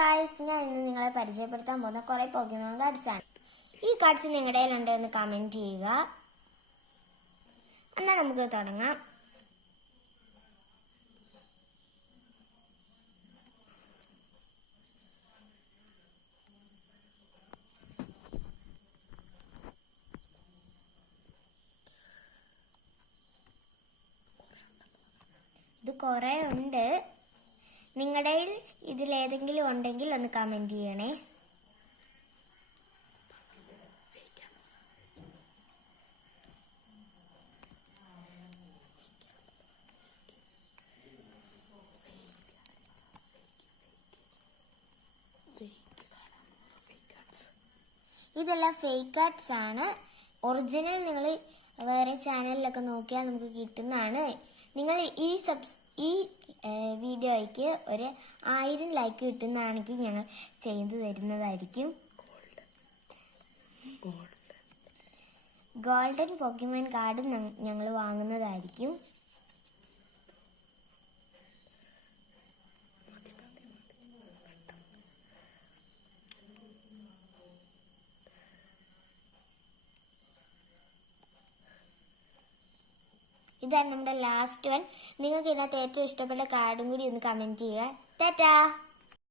Guys, ഞാൻ ഇന്ന് നിങ്ങളെ പരിചയപ്പെടുത്താൻ പോകുന്ന കുറെ പോക്കിമോൺ കാർഡ്സ് ആണ്. ഈ കാർഡ്സ് നിങ്ങളുടെ കയ്യിലുണ്ടോ എന്ന് കമന്റ് ചെയ്യുക. എന്നാൽ നമുക്ക് തുടങ്ങാം. ഇത് കുറെ ഉണ്ട്. നിങ്ങളുടെ ഇതിലേതെങ്കിലും ഉണ്ടെങ്കിൽ ഒന്ന് കമന്റ് ചെയ്യണേ. ഇതെല്ലാം ഫേക്ക് കാർഡ്സ് ആണ്. ഒറിജിനൽ നിങ്ങൾ വേറെ ചാനലിലൊക്കെ നോക്കിയാൽ നമുക്ക് കിട്ടുന്നതാണ്. നിങ്ങൾ ഈ വീഡിയോയ്ക്ക് ഒരു 1000 ലൈക്ക് കിട്ടുന്നതാണെങ്കിൽ ഞങ്ങൾ ചെയ്തു തരുന്നതായിരിക്കും. ഗോൾഡൻ പോക്കിമോൺ കാർഡ് ഞങ്ങൾ വാങ്ങുന്നതായിരിക്കും. ഇതാണ് നമ്മുടെ ലാസ്റ്റ് വൺ. നിങ്ങൾക്ക് ഇതിനകത്ത് ഏറ്റവും ഇഷ്ടപ്പെട്ട കാർഡും കൂടി ഒന്ന് കമന്റ് ചെയ്യുക. ടാറ്റാ.